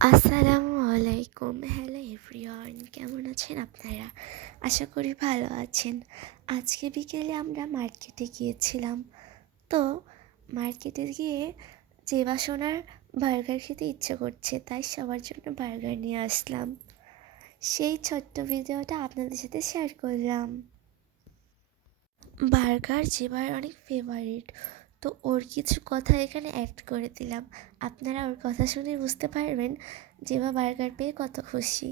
আসসালামু আলাইকুম। Hello everyone কেমন আছেন আপনারা? আশা করি ভালো আছেন। আজকে বিকেলে আমরা মার্কেটে গিয়েছিলাম। তো মার্কেটে গিয়ে যে বাসনার বার্গার খেতে ইচ্ছে করছে, তাই সবার জন্য বার্গার নিয়ে আসলাম। সেই ছোট্ট ভিডিওটা আপনাদের সাথে শেয়ার করলাম। বার্গার যেবার অনেক ফেভারিট তো ওর কিছু কথা এখানে অ্যাড করে দিলাম। আপনারা ওর কথা শুনে বুঝতে পারবেন যে বা বার্গার পেয়ে কত খুশি।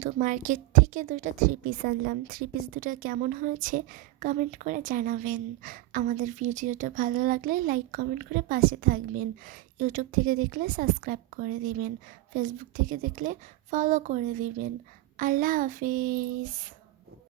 তো মার্কেট থেকে দুটো থ্রি পিস আনলাম। থ্রি পিস দুটো কেমন হয়েছে কমেন্ট করে জানাবেন। আমাদের ভিডিওটা ভালো লাগলে লাইক কমেন্ট করে পাশে থাকবেন। ইউটিউব থেকে দেখলে সাবস্ক্রাইব করে দিবেন। ফেসবুক থেকে দেখলে ফলো করে দিবেন। আল্লাহ হাফিজ।